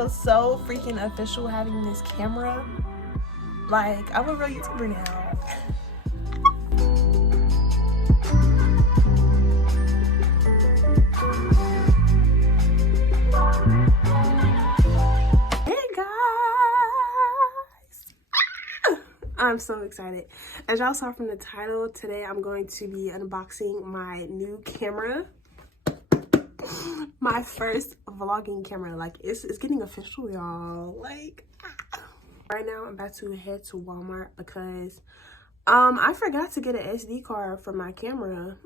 feels so freaking official having this camera. Like, I'm a real YouTuber now. Hey guys! I'm so excited. As y'all saw from the title, today I'm going to be unboxing my new camera. My first vlogging camera. Like, it's getting official, y'all. Like, right now I'm about to head to Walmart because I forgot to get an SD card for my camera.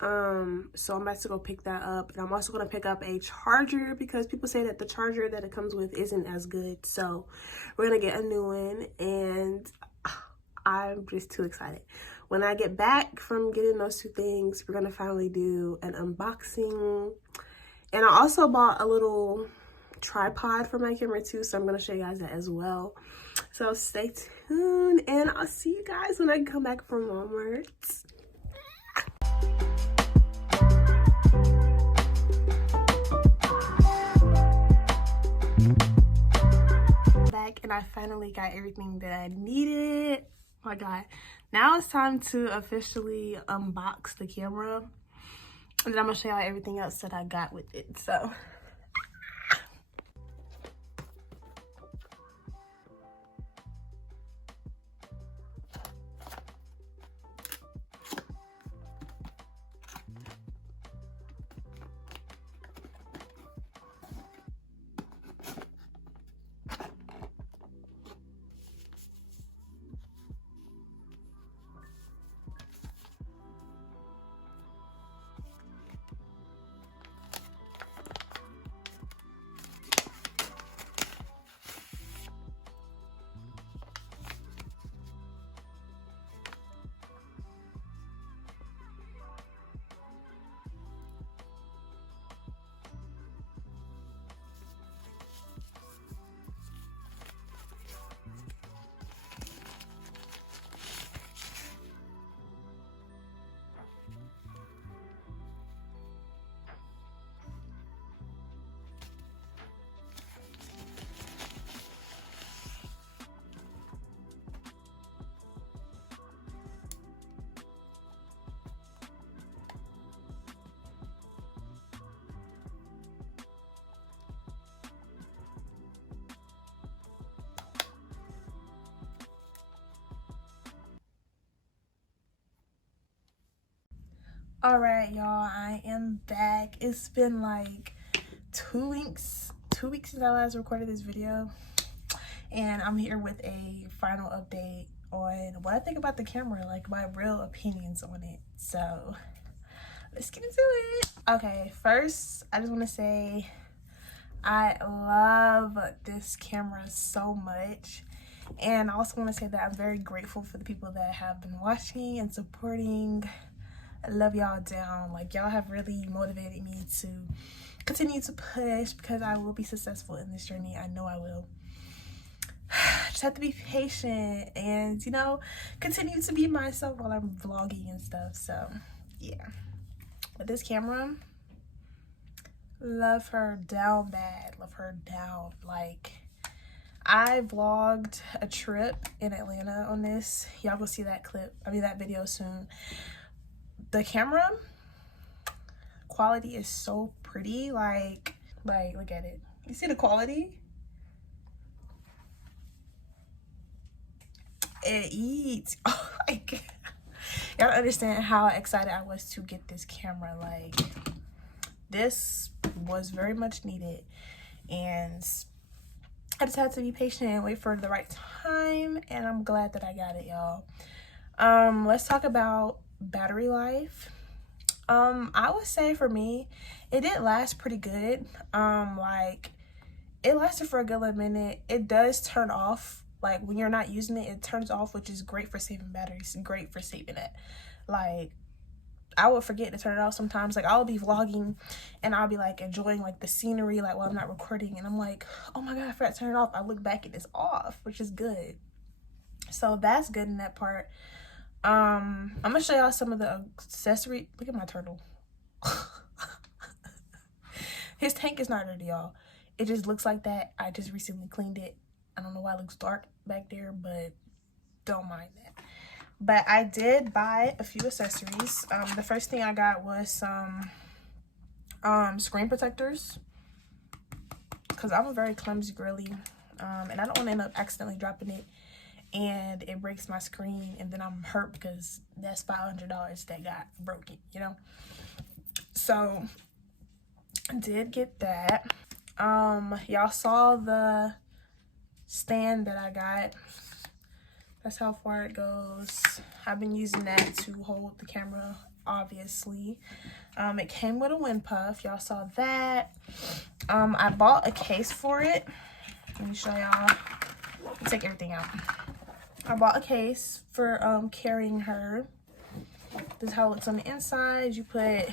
So I'm about to go pick that up, and I'm also going to pick up a charger because people say that the charger that it comes with isn't as good. So we're going to get a new one, and I'm just too excited. When I get back from getting those two things, we're going to finally do an unboxing. And I also bought a little tripod for my camera too, so I'm going to show you guys that as well. So stay tuned, and I'll see you guys when I come back from Walmart. Back, and I finally got everything that I needed. Oh my god, now it's time to officially unbox the camera, and then I'm gonna show y'all everything else that I got with it. So all right, y'all, I am back. It's been like 2 weeks since I last recorded this video, and I'm here with a final update on what I think about the camera, like my real opinions on it. So let's get into it. Okay, first I just want to say I love this camera so much, and I also want to say that I'm very grateful for the people that have been watching and supporting. I love y'all down. Like, y'all have really motivated me to continue to push because I will be successful in this journey. I know I will. Just have to be patient and, you know, continue to be myself while I'm vlogging and stuff. So yeah, but this camera, love her down bad. Love her down. Like, I vlogged a trip in Atlanta on this. Y'all will see that that video soon. The camera quality is so pretty. Like look at it. You see the quality? It eats. Oh my god, y'all don't understand how excited I was to get this camera. Like, this was very much needed, and I just had to be patient and wait for the right time, and I'm glad that I got it, y'all. Let's talk about battery life. I would say for me, it did last pretty good. Like, it lasted for a good minute. It does turn off, like when you're not using it, it turns off, which is great for saving batteries, great for saving it. Like, I would forget to turn it off sometimes. Like, I'll be vlogging and I'll be like enjoying like the scenery, like while I'm not recording, and I'm like, oh my god, I forgot to turn it off. I look back and it's off, which is good. So that's good in that part. I'm gonna show y'all some of the accessory. Look at my turtle. His tank is not dirty, y'all. it just looks like that. I just recently cleaned it. I don't know why it looks dark back there, but don't mind that. But I did buy a few accessories. The first thing I got was some screen protectors, because I'm a very clumsy girly, and I don't want to end up accidentally dropping it and it breaks my screen and then I'm hurt because that's $500 that got broken, you know. So I did get that. Y'all saw the stand that I got. That's how far it goes. I've been using that to hold the camera, obviously. It came with a wind puff. Y'all saw that. I bought a case for it. Let me show y'all. Take everything out. I bought a case for carrying her. This is how it looks on the inside. You put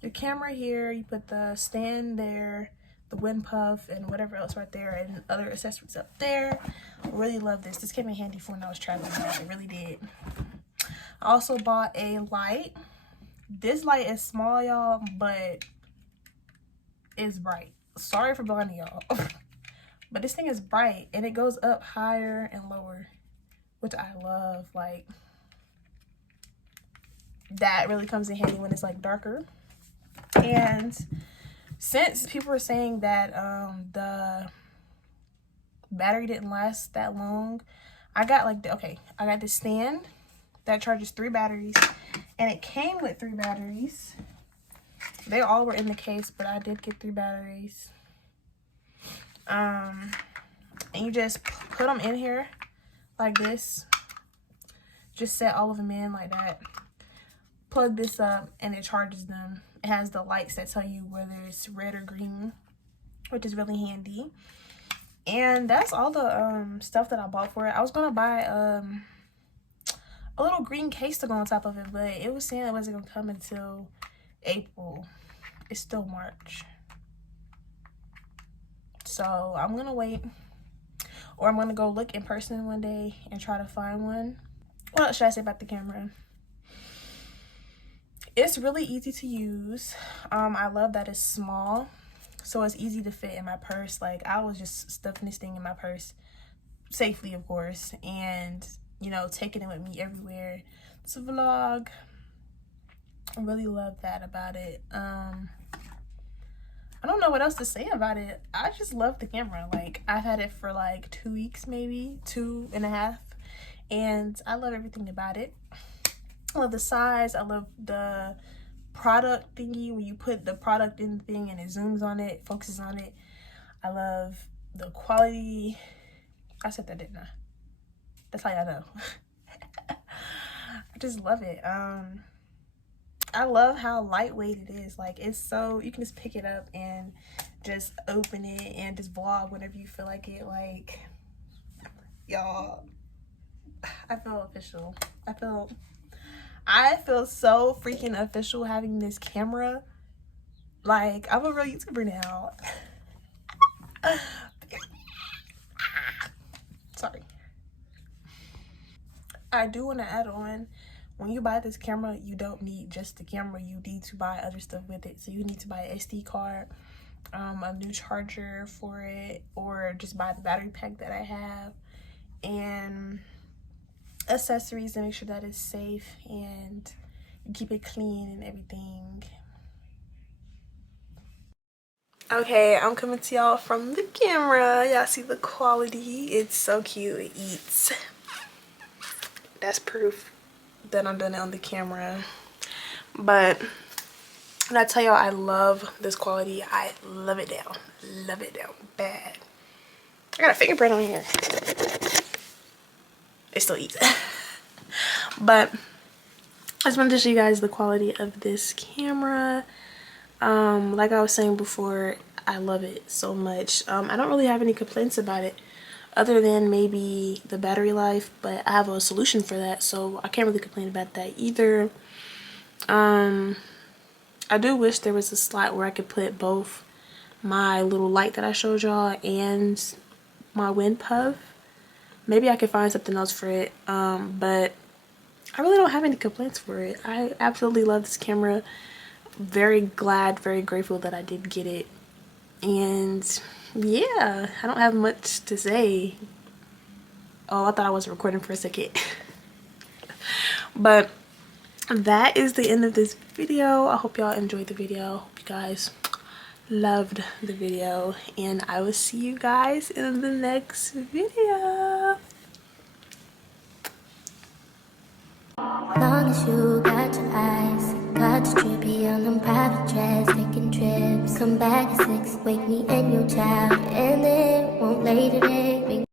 your camera here, you put the stand there, the wind puff, and whatever else right there, and other accessories up there. I really love this. This came in handy for when I was traveling. It really did. I also bought a light. This light is small, y'all, but it's bright. Sorry for blinding y'all. But this thing is bright, and it goes up higher and lower, which I love. Like, that really comes in handy when it's like darker. And since people were saying that the battery didn't last that long, I got like I got this stand that charges 3 batteries, and it came with 3 batteries. They all were in the case, but I did get 3 batteries. And you just put them in here like this. Just set all of them in like that. Plug this up and it charges them. It has the lights that tell you whether it's red or green, which is really handy. And that's all the stuff that I bought for it. I was gonna buy a little green case to go on top of it, but it was saying it wasn't gonna come until April. It's still March. So I'm gonna wait, or I'm gonna go look in person one day and try to find one. What else should I say about the camera? It's really easy to use. I love that it's small, so it's easy to fit in my purse. Like, I was just stuffing this thing in my purse safely, of course, and you know, taking it with me everywhere. It's a vlog. I really love that about it. I don't know what else to say about it. I just love the camera. Like, I've had it for like 2 weeks, maybe 2.5, and I love everything about it. I love the size. I love the product thingy when you put the product in the thing and it zooms on it, focuses on it. I love the quality. I said that, didn't I? That's how y'all know. I just love it. I love how lightweight it is. Like, it's so, you can just pick it up and just open it and just vlog whenever you feel like it. Like, y'all, I feel official. I feel so freaking official having this camera. Like, I'm a real YouTuber now. Sorry. I do want to add on, when you buy this camera, you don't need just the camera. You need to buy other stuff with it. So you need to buy an SD card, a new charger for it, or just buy the battery pack that I have, and accessories to make sure that it's safe and you keep it clean and everything. Okay, I'm coming to y'all from the camera. Y'all see the quality? It's so cute. It eats. That's proof that I'm doing it on the camera. But when I tell y'all I love this quality, I love it down. Love it down bad. I got a fingerprint on here. It still eats. But I just wanted to show you guys the quality of this camera. Like I was saying before, I love it so much. I don't really have any complaints about it other than maybe the battery life, but I have a solution for that, so I can't really complain about that either. I do wish there was a slot where I could put both my little light that I showed y'all and my wind puff. Maybe I could find something else for it, but I really don't have any complaints for it. I absolutely love this camera. Very glad, very grateful that I did get it. And yeah, I don't have much to say. Oh, I thought I was recording for a second. But that is the end of this video. I hope y'all enjoyed the video. Hope you guys loved the video, and I will see you guys in the next video. Long as you got your eyes, got your trippy on them private jets, taking trips. Come back at 6, wake me and your child, and it won't late today.